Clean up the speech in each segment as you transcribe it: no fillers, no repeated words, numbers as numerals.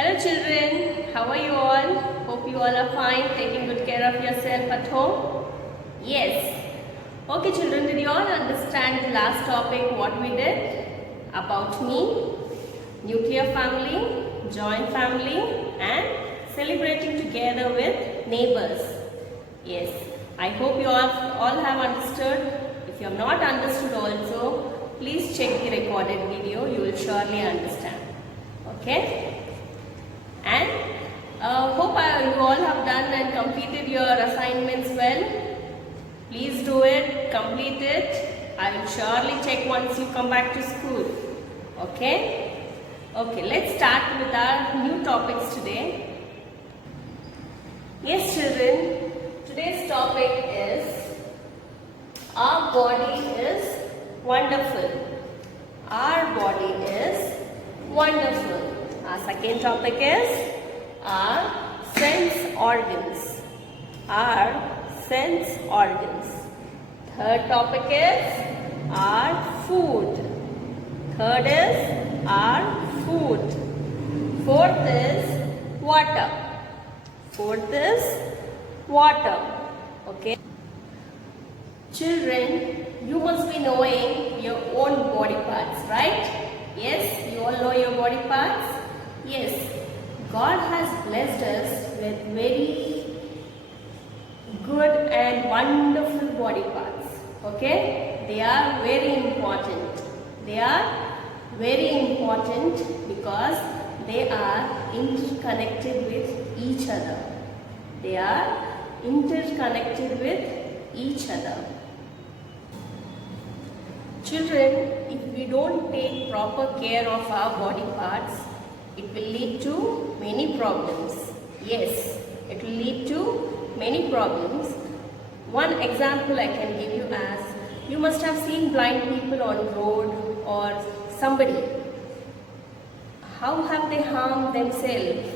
Hello children, how are you all? Hope you all are fine, taking good care of yourself at home. Yes. Okay children, did you all understand the last topic what we did? About me, nuclear family, joint family and celebrating together with neighbors. Yes, I hope you all have understood. If you have not understood also, please check the recorded video, you will surely understand. Okay? And hope you all have done and completed your assignments well. Please do it, complete it. I will surely check once you come back to school. Okay? Okay, let's start with our new topics today. Yes children, today's topic is our body is wonderful. Our body is wonderful. Our second topic is our sense organs. Our sense organs. Third topic is our food. Third is our food. Fourth is water. Fourth is water. Okay. Children, you must be knowing your own body parts, right? Yes, you all know your body parts. Yes, God has blessed us with very good and wonderful body parts. Okay, they are very important. They are very important because they are interconnected with each other. They are interconnected with each other. Children, if we don't take proper care of our body parts, it will lead to many problems. Yes, it will lead to many problems. One example I can give you as, you must have seen blind people on road or somebody. How have they harmed themselves?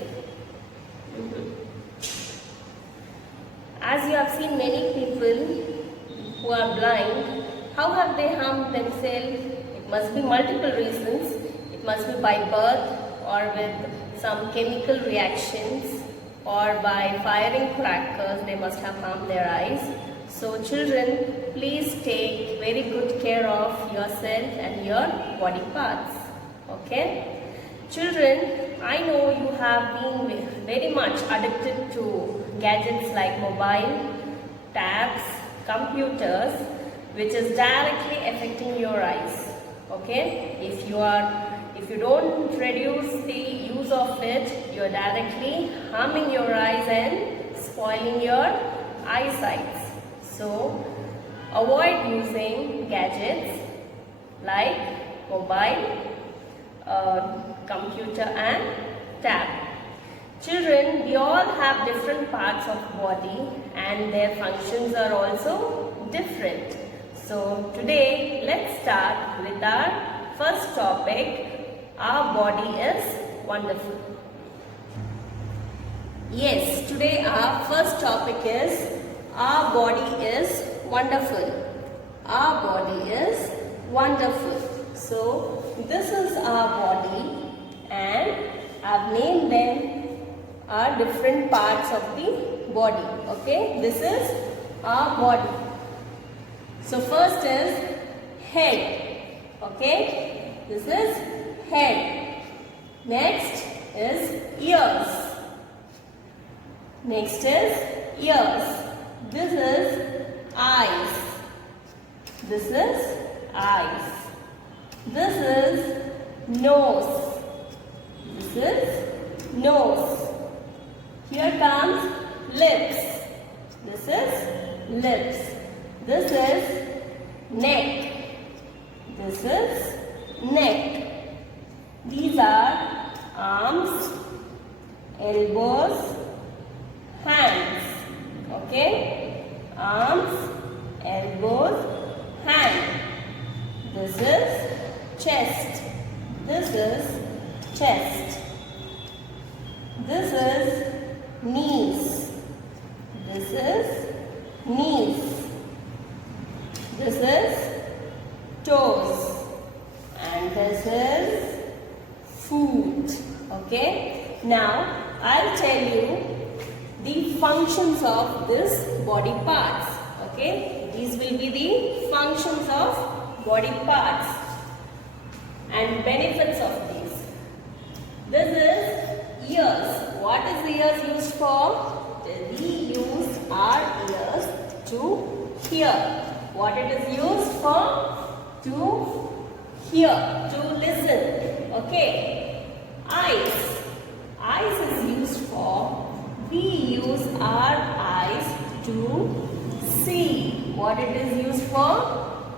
As you have seen many people who are blind, how have they harmed themselves? It must be multiple reasons. It must be by birth or with some chemical reactions or by firing crackers. They must have harmed their eyes. So children, please take very good care of yourself and your body parts. Okay? Children, I know you have been very much addicted to gadgets like mobile, tabs, computers, which is directly affecting your eyes. Okay? If you don't reduce the use of it, you are directly harming your eyes and spoiling your eyesight. So, avoid using gadgets like mobile, computer and tab. Children, we all have different parts of body and their functions are also different. So today let's start with our first topic. Our body is wonderful. Yes, today our first topic is our body is wonderful. Our body is wonderful. So this is our body and I've named them our different parts of the body. Okay, this is our body. So first is head. Okay, this is head. Next is ears. Next is ears. This is eyes. This is eyes. This is nose. This is nose. Here comes lips. This is lips. This is neck. This is neck. These are arms, elbows, hands. Okay? Arms, elbows, hand. This is chest. This is chest. This is knees. This is knees. This is toes and this is foot. Okay, Now I'll tell you the functions of this body parts. Okay, these will be the functions of body parts and benefits of these. This is ears. What is the ears used for? We use our ears to hear. What it is used for? To hear, to listen. Okay. Eyes. Eyes is used for, we use our eyes to see. What it is used for?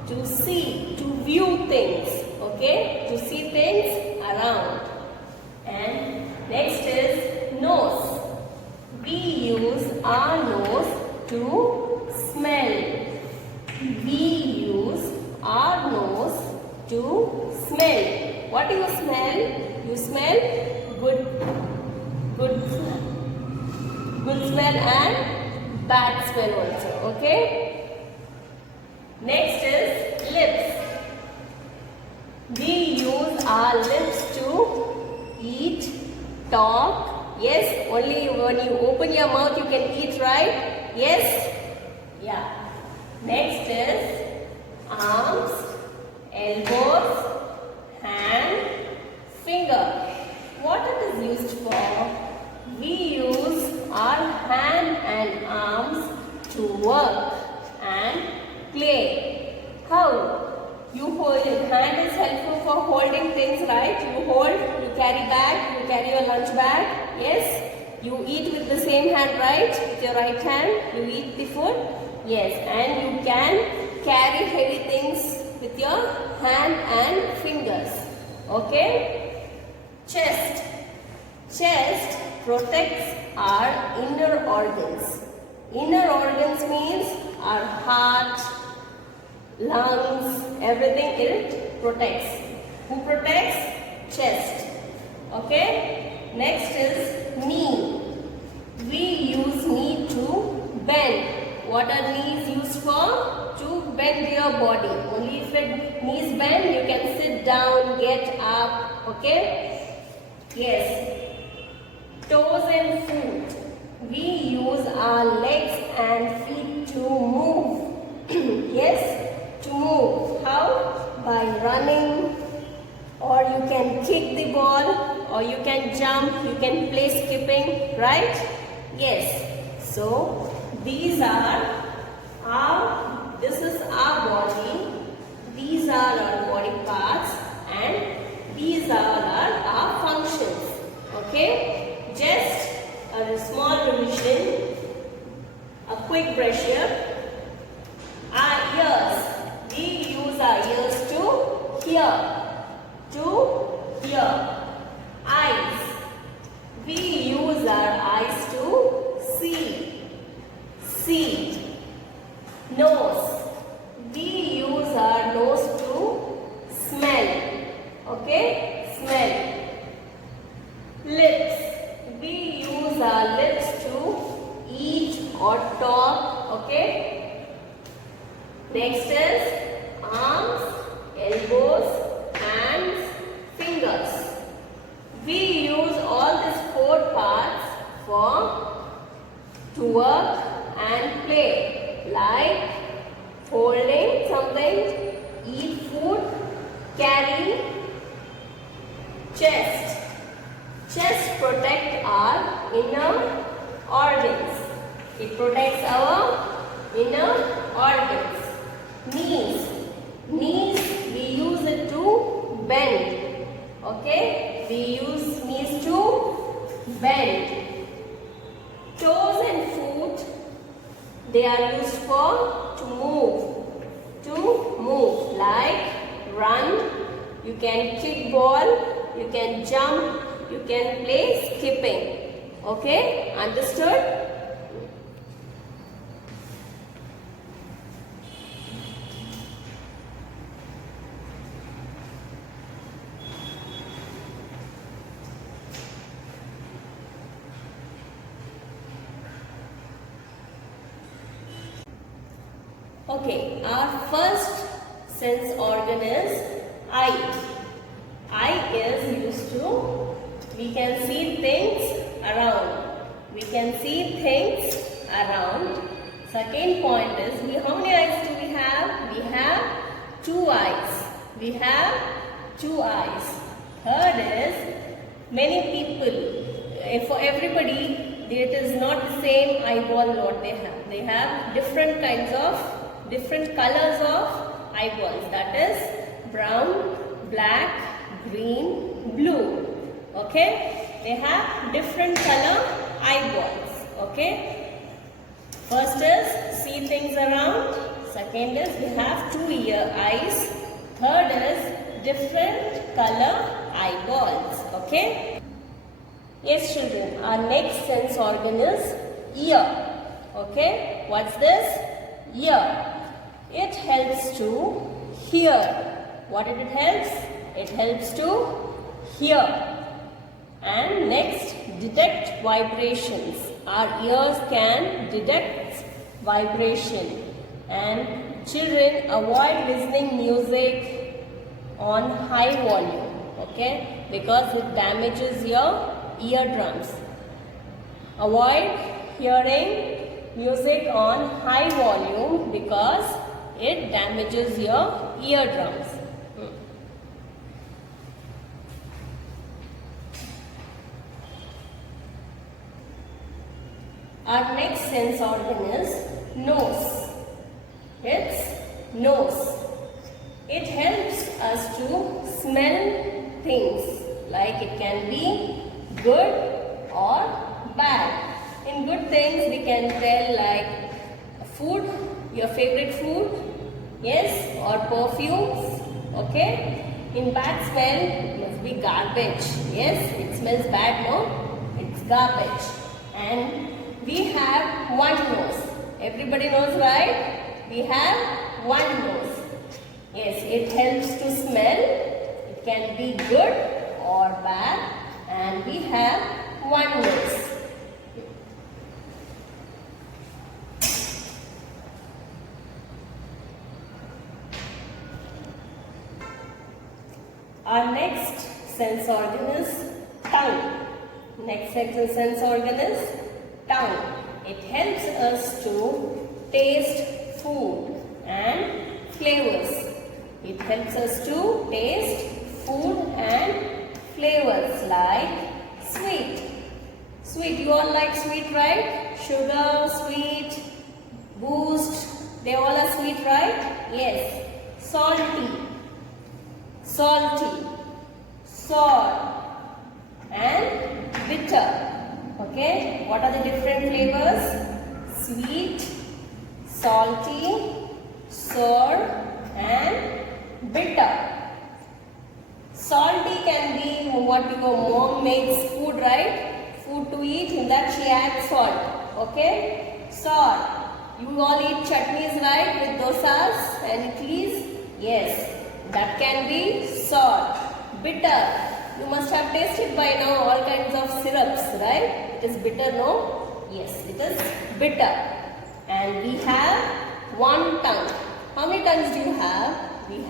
To see, to view things. Okay, to see things around. And next is nose. We use our nose to smell. We use our nose to smell. What do you smell? You smell good smell and bad smell also. Okay. Next is lips. We use our lips to eat, talk. Yes, only when you open your mouth you can eat, right? Yes? Yeah. Next is arms, elbows, hand, finger. What it is used for? We use our hand and arms to work and play. How? You hold, hand is helpful for holding things, right? You hold, you carry bag, you carry your lunch bag. Yes? You eat with the same hand, right? With your right hand, you eat the food. Yes, and you can carry heavy things with your hand and fingers. Okay? Chest. Chest protects our inner organs. Inner organs means our heart, lungs, everything it protects. Who protects? Chest. Okay? Next is knee. We use knee to bend. What are knees used for? To bend your body. Only if it knees bend, you can sit down, get up. Okay? Yes. Toes and feet. We use our legs and feet to move. Yes? To move. How? By running, or you can kick the ball, or you can jump, you can play skipping, right? Yes. So, these are this is our body, these are our body parts, and these are our functions. Okay? Just a small revision, a quick brush up. Our ears. We use our ears to hear. Eyes. We use our eyes to see. Nose. We use our nose to smell. Okay? Smell. Lips. We use our lips to eat or talk. Okay? Next is arms, elbows, hands, fingers. We use all these four parts to work and play, like holding something, eat food, carry. Chest. Chest protects our inner organs. It protects our inner organs. Knees. Knees, we use it to bend. Okay? We use knees to bend. Toes and foot, they are used for to move. Like run, you can kick ball, you can jump, you can play skipping. Okay? Understood? Okay, our first sense organ is eye. Eye is used to We can see things around. We can see things around. Second point is, how many eyes do we have? We have 2 eyes. We have 2 eyes. Third is, many people, for everybody, it is not the same eyeball what they have. They have different colors of eyeballs. That is brown, black, green, blue. Okay? They have different color eyeballs. Okay? First is see things around. Second is we have 2 eyes. Third is different color eyeballs. Okay? Yes, children. Our next sense organ is ear. Okay? What's this? Ear. It helps to hear. What it helps? It helps to hear. And next, detect vibrations. Our ears can detect vibration. And children, avoid listening music on high volume. Okay? Because it damages your eardrums. Avoid hearing music on high volume because it damages your eardrums. Our next sense organ is nose. It's nose. It helps us to smell things, like it can be good or bad. In good things we can tell like food, your favorite food, yes, or perfumes. Okay. In bad smell, it must be garbage. Yes, it smells bad, no? It's garbage. And we have one nose. Everybody knows, right? We have one nose. Yes, it helps to smell. It can be good or bad. And we have one nose. Our next sense organ is tongue. Next sense organ is tongue. It helps us to taste food and flavors. It helps us to taste food and flavors like sweet. Sweet, you all like sweet, right? Sugar, sweet, boost, they all are sweet, right? Yes. Salty, salty, sour and bitter. Okay, what are the different flavors? Sweet, salty, sour and bitter. Salty can be what your mom makes food, right? Food to eat, in that she adds salt. Okay? Sour. You all eat chutneys, right? With dosas and idlis? Yes. That can be sour. Bitter. You must have tasted by now all kinds of syrups, right? It is bitter, no? Yes, it is bitter. And we have one tongue. How many tongues do you have? We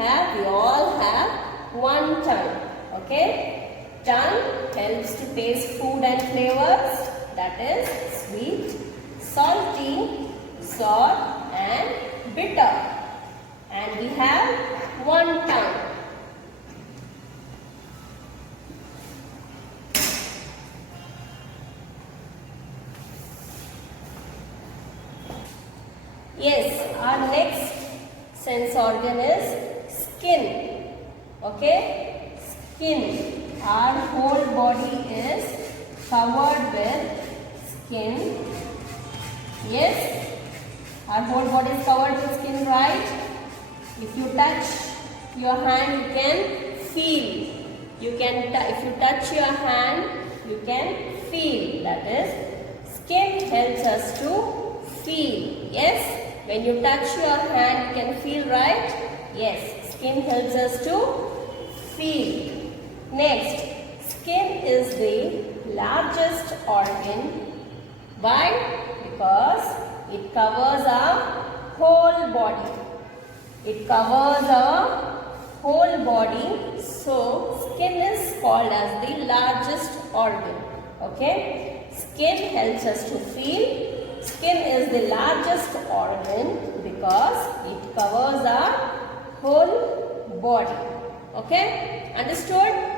all have one tongue. Okay? Tongue helps to taste food and flavors. That is sweet, salty, sour and bitter. And we have one tongue. Yes, our next sense organ is skin. Okay? Skin. Our whole body is covered with skin. Yes? Our whole body is covered with skin, right? If you touch your hand, you can feel. If you touch your hand, you can feel. That is, skin helps us to feel. Yes? When you touch your hand, you can feel, right? Yes, skin helps us to feel. Next, skin is the largest organ. Why? Because it covers our whole body. It covers our whole body. So skin is called as the largest organ. Okay, skin helps us to feel. Skin is the largest organ because it covers our whole body. Okay, understood?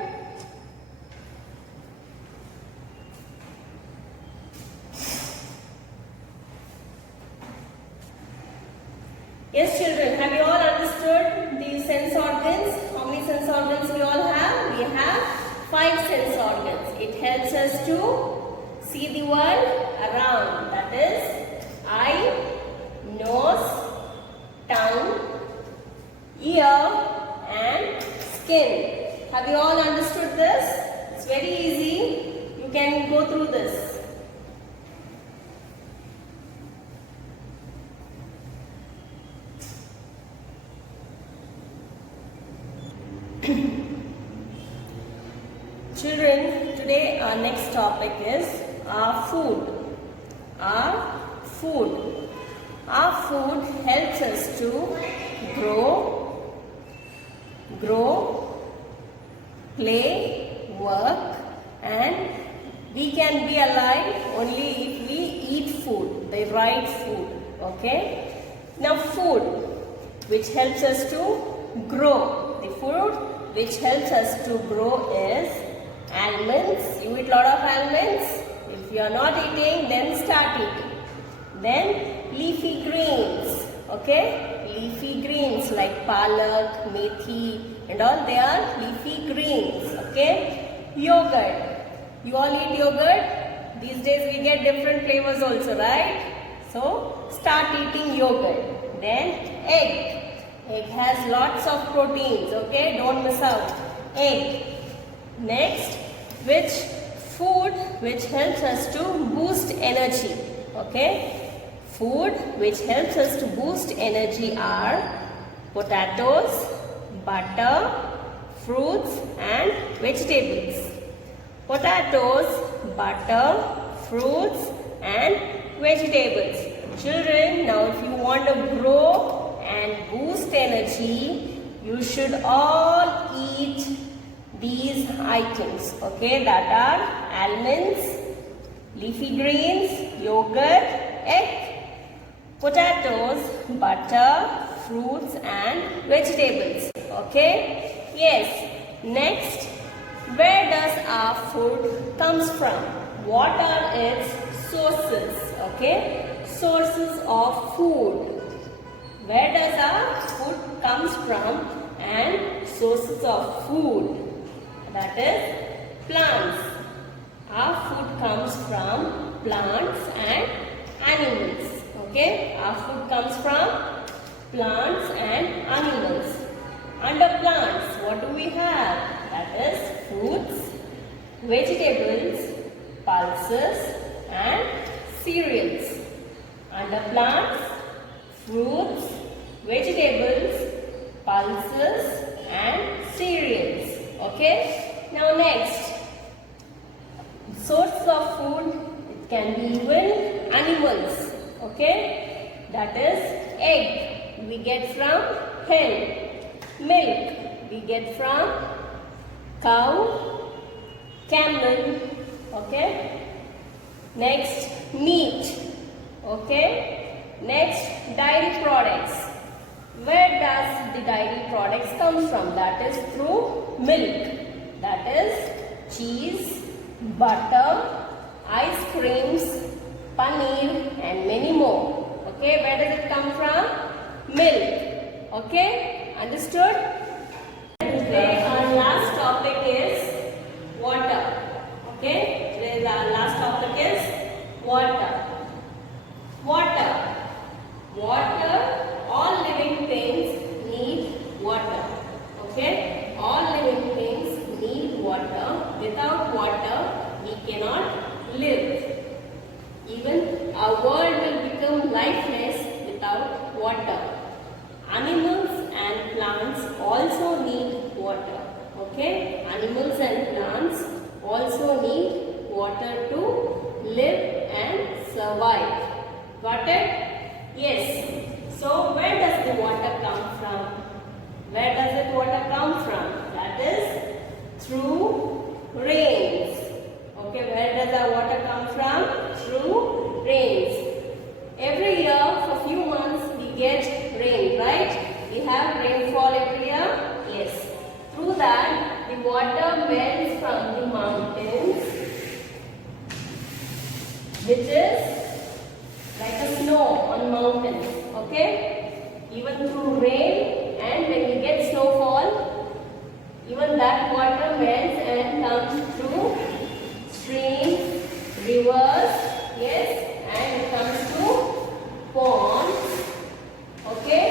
Yes, children, have you all understood the sense organs? How many sense organs we all have? We have 5 sense organs. It helps us to see the world around. That is eye, nose, tongue, ear and skin. Have you all understood this? It's very easy. You can go through this. Children, today our next topic is our food. Our food. Our food helps us to grow, play, work, and we can be alive only if we eat food, the right food. Okay? Now food which helps us to grow. The food which helps us to grow is almonds. You eat lot of almonds. If you are not eating, then start eating. Then leafy greens. Okay, leafy greens like palak, methi and all, they are leafy greens. Okay, yogurt. You all eat yogurt. These days we get different flavors also, right? So start eating yogurt. Then egg. Egg has lots of proteins. Okay, don't miss out. Egg. Next, which food which helps us to boost energy. Okay, food which helps us to boost energy are potatoes, butter, fruits and vegetables. Potatoes, butter, fruits and vegetables. Children, now if you want to grow and boost energy, you should all eat these items. Okay, that are almonds, leafy greens, yogurt, egg, potatoes, butter, fruits and vegetables. Okay, yes. Next, where does our food comes from? What are its sources? Okay, sources of food. Where does our food comes from and sources of food? That is plants. Our food comes from plants and animals. Okay, our food comes from plants and animals. Under plants, what do we have? That is fruits, vegetables, pulses and cereals. Under plants, fruits, vegetables, pulses and cereals. Okay, now next, source of food, it can be even animals. Okay, that is egg we get from hen, milk we get from cow, camel. Okay, next meat. Okay, next dairy products. Where does the dairy products come from? That is through milk. That is cheese, butter, ice creams, paneer and many more. Okay, where does it come from? Milk. Okay, understood? Today our last topic is water. Okay, today our last topic is water. Water. Water. All living things need water. Okay? All living things need water. Without water, we cannot live. Even our world will become lifeless without water. Animals and plants also need water. Okay? Animals and plants also need water to live and survive. Got it? Yes. So where does the water come from? Where does that water come from? That is through rains. Okay, where does the water come from? Through rains. Every year for few months we get rain, right? We have rainfall every year. Yes. Through that the water melts from the mountains, which is like a snow on mountains. Okay. Even through rain, and when we get snowfall, even that water melts and comes through streams, rivers, yes, and it comes to ponds. Okay.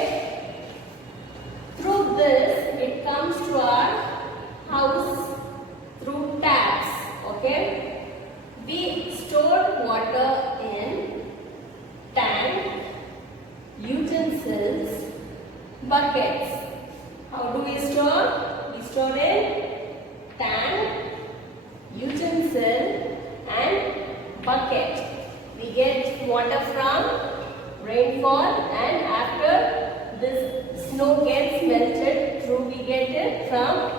Through this, it comes to our house through taps. Okay. We store water in tank, utensils, buckets. How do we store? We store in tank, utensil and bucket. We get water from rainfall, and after this snow gets melted through, we get it from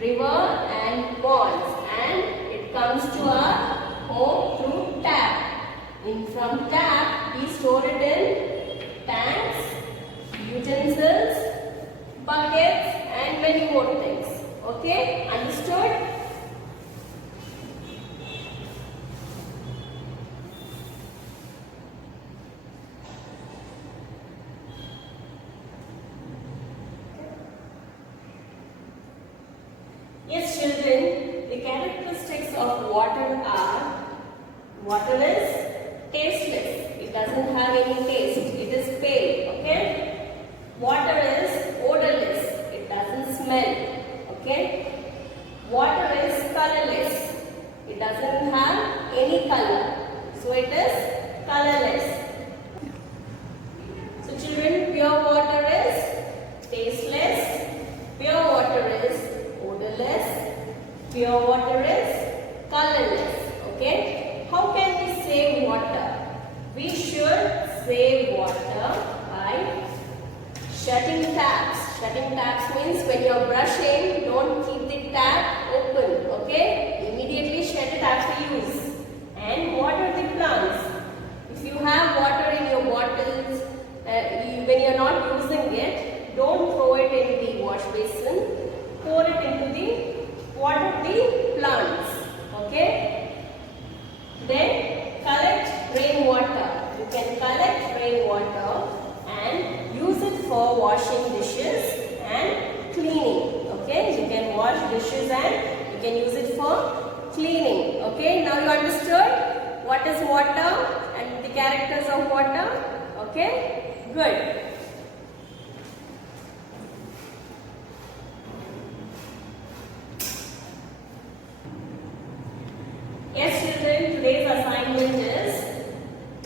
river and ponds, and it comes to our home through tap. From tap we store it in tanks, utensils, buckets and many more things. Okay, understood? Yes, children, the characteristics of water are: water is tasteless. It doesn't have any taste. It is pale. Okay. Water is odorless. It doesn't smell. Okay. Water is colorless. It doesn't have any color. So it is colorless. So children, pure water is tasteless. Pure water is odorless. Pure water is colorless. Okay. How can we save water? We should save water by shutting taps. Shutting taps means when you are brushing, don't keep the tap open. Okay? Immediately shut it after use. And water the plants. If you have water in your bottles, when you are not using it, don't throw it in the wash basin. Pour it into the water the plants. Okay? Then collect rainwater. You can collect rainwater and use it for washing dishes and cleaning. Okay? You can wash dishes and you can use it for cleaning. Okay? Now you understood what is water and the characters of water. Okay? Good. Yes, children, today's assignment is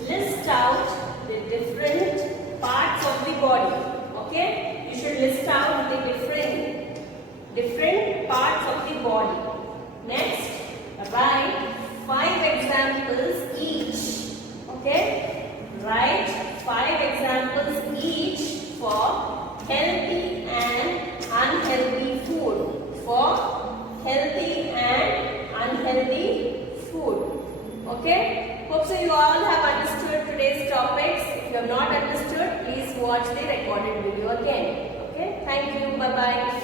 list out the different parts of the body. Okay? You should list out the different parts of the body. Next, write 5 examples each. Okay? Write 5 examples each for healthy and unhealthy food. For healthy and unhealthy food. Okay? Hope so you all have understood today's topics. If you have not understood, please watch the recorded video again. Okay? Thank you. Bye-bye.